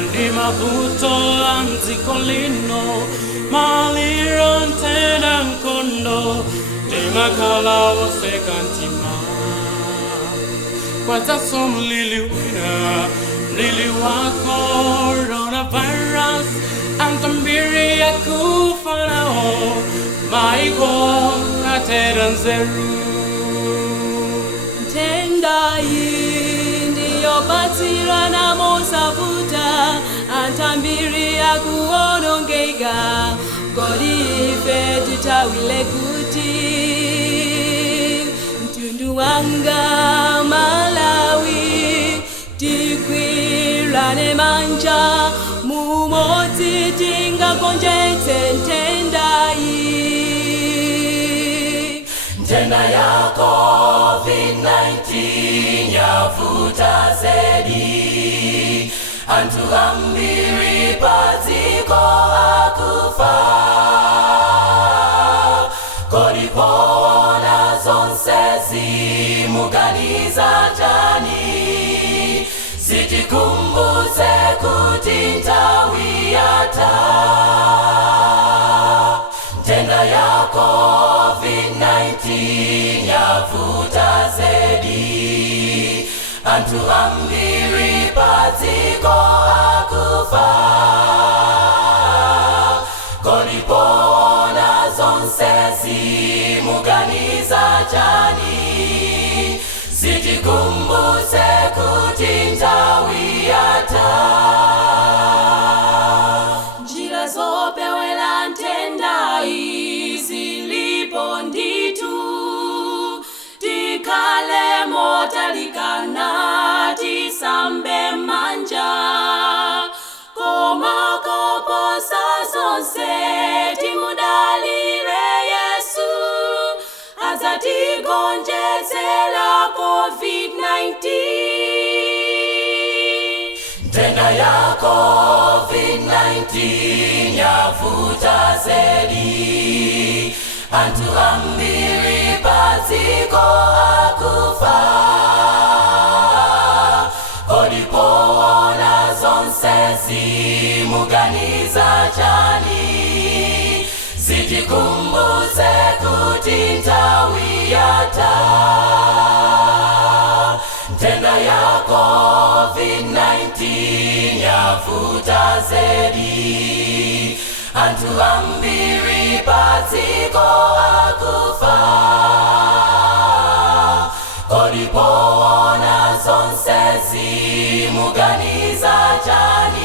Andi mabuto anzikolino maliro ntena nkondo Demakala wasekantima Kwata som lili wina Lili wako coronavirus Antambiri ya kufanao Maiko ateranzeru Tenda indi yopatira na mosavuta Antambiri ya kuonongeiga Godi ife tutawile kuti Mtundu wanga Malawi Tikwirane manja Mumoti tinga konjete ntendai Tena ya COVID-19 yavuta zedi Antu ambiri paziko akufa Kodipona zonsezi muganiza jani Sitikumbuze kutintawiata Tenda ya COVID-19 yavuta zedi Antu ambiri paziko akufa Kodipona zonsezi muganiza jani Sitikumbuze kutintawiata Njira zopewela ntendai zilipo nditu Tikale motalikana tisambe manja Koma koposa zonse timudalire Yesu Azatigonjezela COVID-19 Tena ya COVID-19 yavuta zedi Antu ambiri paziko akufa Kodipona zonsezi muganiza jani Sitikumbuze kutintawiata Tena ya COVID-19 yavuta zedi Antu ambiri paziko akufa Kodipona zonsezi muganiza jani